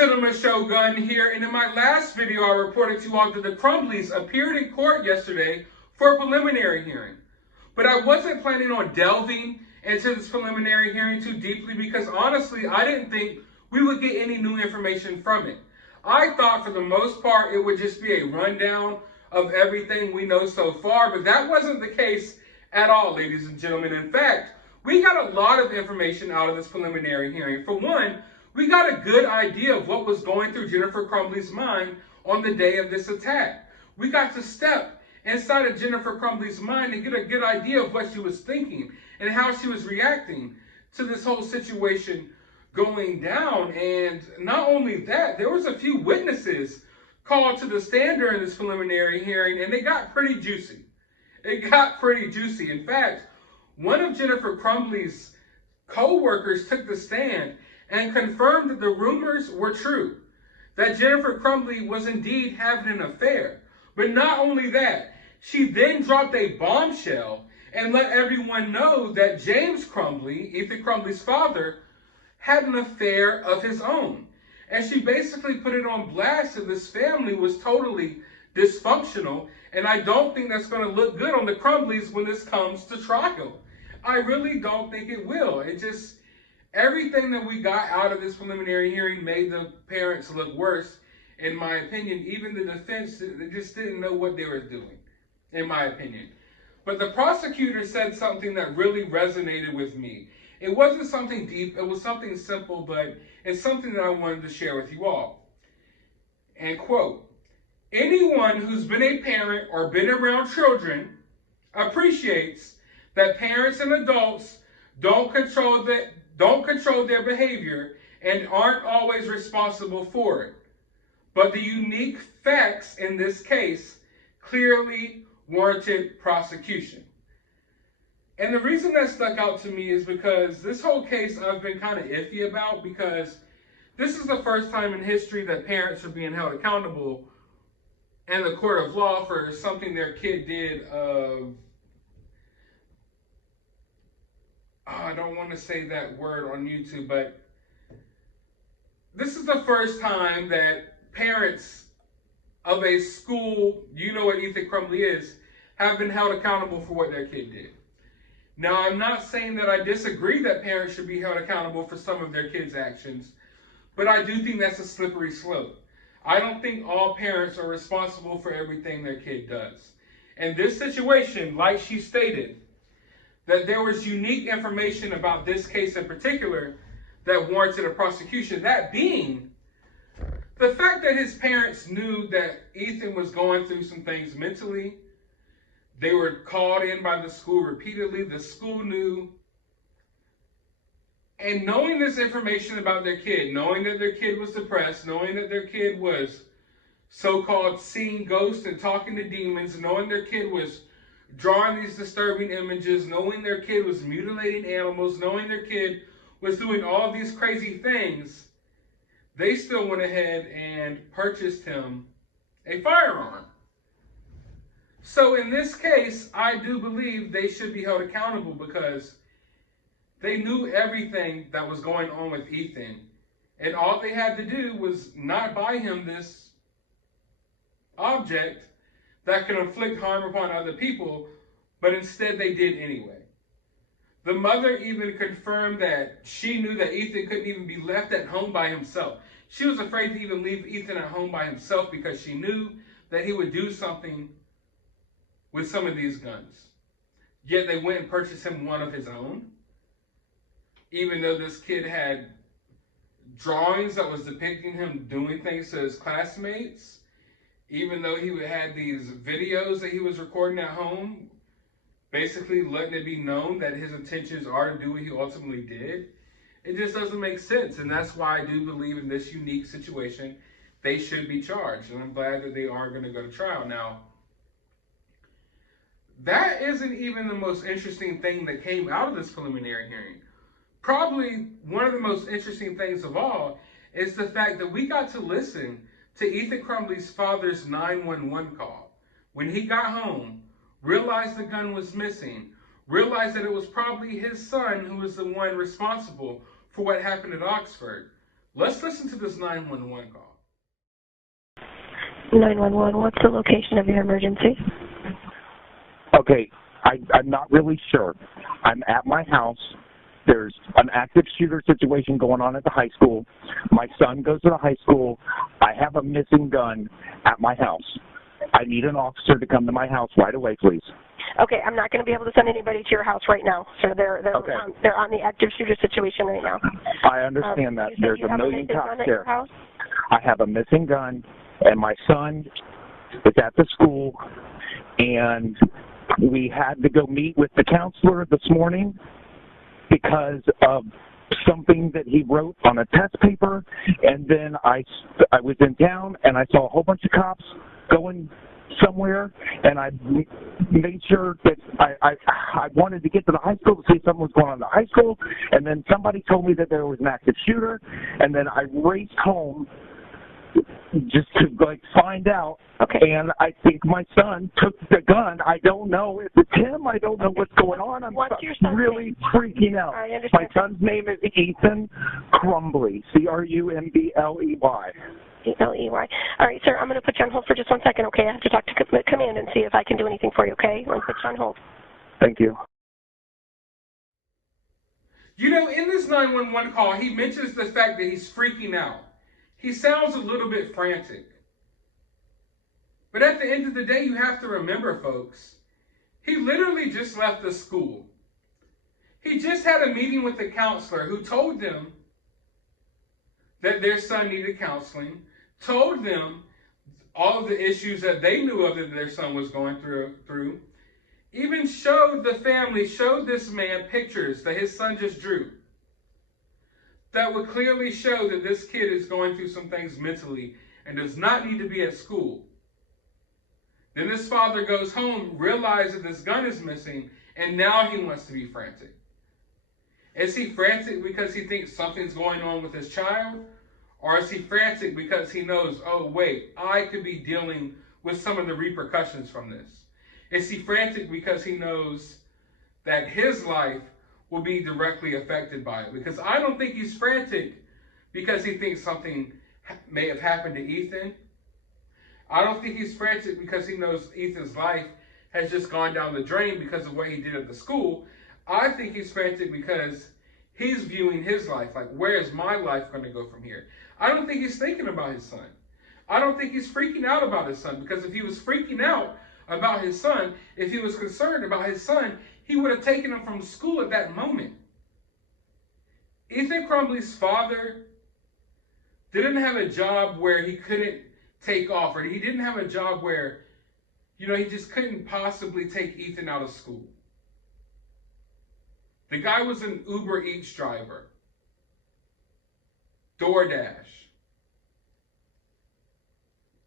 Cinema Shogun here, and in my last video I reported to you all that the Crumbleys appeared in court yesterday for a preliminary hearing. But I wasn't planning on delving into this preliminary hearing too deeply because honestly I didn't think we would get any new information from it. I thought for the most part it would just be a rundown of everything we know so far, but that wasn't the case at all, ladies and gentlemen. In fact, we got a lot of information out of this preliminary hearing. For one, we got a good idea of what was going through Jennifer Crumbley's mind on the day of this attack. We got to step inside of Jennifer Crumbley's mind and get a good idea of what she was thinking and how she was reacting to this whole situation going down. And not only that, there was a few witnesses called to the stand during this preliminary hearing, and they got pretty juicy. It got pretty juicy. In fact, one of Jennifer Crumbley's co-workers took the stand and confirmed that the rumors were true, that Jennifer Crumbley was indeed having an affair. But not only that, she then dropped a bombshell and let everyone know that James Crumbley, Ethan Crumbley's father, had an affair of his own. And she basically put it on blast that this family was totally dysfunctional, and I don't think that's going to look good on the Crumbleys when this comes to trial. I really don't think it will. Everything that we got out of this preliminary hearing made the parents look worse, in my opinion. Even the defense, they just didn't know what they were doing, in my opinion. But the prosecutor said something that really resonated with me. It wasn't something deep, it was something simple, but it's something that I wanted to share with you all. And quote, "Anyone who's been a parent or been around children appreciates that parents and adults don't control their behavior and aren't always responsible for it. But the unique facts in this case clearly warranted prosecution." And the reason that stuck out to me is because this whole case I've been kind of iffy about, because this is the first time in history that parents are being held accountable in the court of law for something their kid did I don't want to say that word on YouTube, but this is the first time that parents of a school, you know what Ethan Crumbley is, have been held accountable for what their kid did. Now, I'm not saying that I disagree that parents should be held accountable for some of their kids' actions, but I do think that's a slippery slope. I don't think all parents are responsible for everything their kid does. In this situation, like she stated, that there was unique information about this case in particular that warranted a prosecution. That being the fact that his parents knew that Ethan was going through some things mentally. They were called in by the school repeatedly. The school knew. And knowing this information about their kid, knowing that their kid was depressed, knowing that their kid was so-called seeing ghosts and talking to demons, knowing their kid was drawing these disturbing images, knowing their kid was mutilating animals, knowing their kid was doing all these crazy things, they still went ahead and purchased him a firearm. So in this case, I do believe they should be held accountable because they knew everything that was going on with Ethan. And all they had to do was not buy him this object that could inflict harm upon other people, but instead they did anyway. The mother even confirmed that she knew that Ethan couldn't even be left at home by himself. She was afraid to even leave Ethan at home by himself because she knew that he would do something with some of these guns. Yet they went and purchased him one of his own, even though this kid had drawings that was depicting him doing things to his classmates, even though he had these videos that he was recording at home, basically letting it be known that his intentions are to do what he ultimately did. It just doesn't make sense. And that's why I do believe in this unique situation, they should be charged. And I'm glad that they are going to go to trial. Now, that isn't even the most interesting thing that came out of this preliminary hearing. Probably one of the most interesting things of all is the fact that we got to listen to Ethan Crumbley's father's 911 call. When he got home, realized the gun was missing, realized that it was probably his son who was the one responsible for what happened at Oxford. Let's listen to this 911 call. 911, what's the location of your emergency? Okay, I'm not really sure. I'm at my house. There's an active shooter situation going on at the high school. My son goes to the high school. I have a missing gun at my house. I need an officer to come to my house right away, please. Okay, I'm not going to be able to send anybody to your house right now, sir. They're Okay. they're on the active shooter situation right now. I understand that. There's a million cops there. House? I have a missing gun, and my son is at the school, and we had to go meet with the counselor this morning because of something that he wrote on a test paper, and then I was in town, and I saw a whole bunch of cops going somewhere, and I made sure that I wanted to get to the high school to see if something was going on in the high school, and then somebody told me that there was an active shooter, and then I raced home just to find out. Okay. And I think my son took the gun. I don't know if it's him. I don't know what's going on. I'm really freaking out. I understand. My son's name is Ethan Crumbley, Crumbley. Eley. All right, sir, I'm going to put you on hold for just 1 second, okay? I have to talk to command and see if I can do anything for you, okay? I'm going to put you on hold. Thank you. You know, in this 911 call, he mentions the fact that he's freaking out. He sounds a little bit frantic. But at the end of the day, you have to remember, folks, he literally just left the school. He just had a meeting with the counselor who told them that their son needed counseling, told them all of the issues that they knew of that their son was going through, even showed the family, showed this man pictures that his son just drew that would clearly show that this kid is going through some things mentally and does not need to be at school. Then this father goes home, realizes that this gun is missing, and now he wants to be frantic. Is he frantic because he thinks something's going on with his child? Or is he frantic because he knows, oh wait, I could be dealing with some of the repercussions from this? Is he frantic because he knows that his life will be directly affected by it? Because I don't think he's frantic because he thinks something may have happened to Ethan. I don't think he's frantic because he knows Ethan's life has just gone down the drain because of what he did at the school. I think he's frantic because he's viewing his life like, where is my life going to go from here? I don't think he's thinking about his son. I don't think he's freaking out about his son, because if he was freaking out about his son, if he was concerned about his son, he would have taken him from school at that moment. Ethan Crumbley's father didn't have a job where he couldn't take off, or he didn't have a job where, he just couldn't possibly take Ethan out of school. The guy was an Uber Eats driver, DoorDash.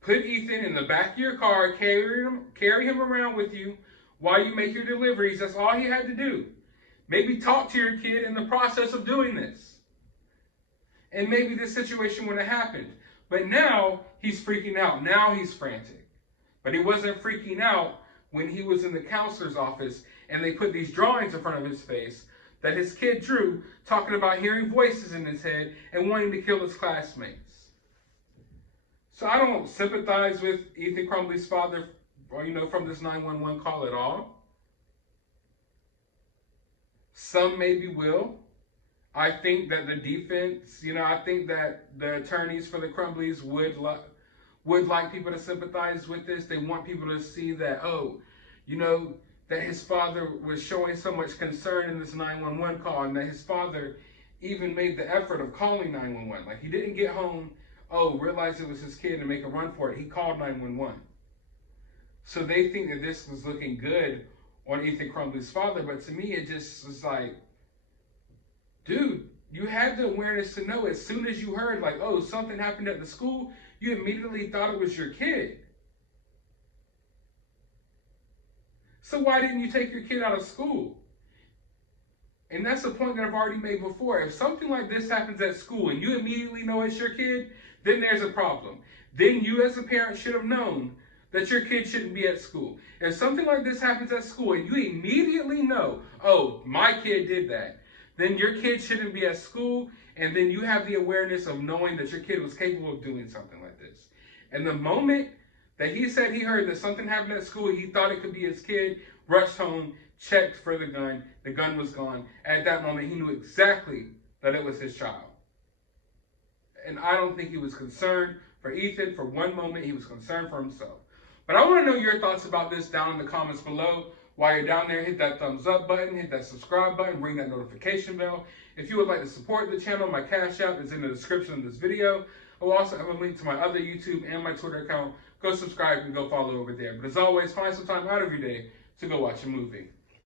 Put Ethan in the back of your car, carry him around with you while you make your deliveries. That's all he had to do. Maybe talk to your kid in the process of doing this. And maybe this situation wouldn't have happened. But now he's freaking out. Now he's frantic. But he wasn't freaking out when he was in the counselor's office and they put these drawings in front of his face that his kid drew, talking about hearing voices in his head and wanting to kill his classmates. So I don't sympathize with Ethan Crumbley's father, from this 911 call at all. Some maybe will. I think that the defense, I think that the attorneys for the Crumbleys would like people to sympathize with this. They want people to see that, that his father was showing so much concern in this 911 call, and that his father even made the effort of calling 911. Like, he didn't get home, realized it was his kid and make a run for it. He called 911. So they think that this was looking good on Ethan Crumbley's father, but to me it just was like, dude, you had the awareness to know as soon as you heard, something happened at the school, you immediately thought it was your kid. So why didn't you take your kid out of school? And that's the point that I've already made before. If something like this happens at school and you immediately know it's your kid, then there's a problem. Then you as a parent should have known that your kid shouldn't be at school. If something like this happens at school and you immediately know, my kid did that, then your kid shouldn't be at school and then you have the awareness of knowing that your kid was capable of doing something like this. And the moment that he said he heard that something happened at school, he thought it could be his kid, rushed home, checked for the gun was gone. At that moment, he knew exactly that it was his child. And I don't think he was concerned for Ethan for one moment. He was concerned for himself. But I want to know your thoughts about this down in the comments below. While you're down there, hit that thumbs up button, hit that subscribe button, ring that notification bell. If you would like to support the channel, my Cash App is in the description of this video. I will also have a link to my other YouTube and my Twitter account. Go subscribe and go follow over there. But as always, find some time out of your day to go watch a movie.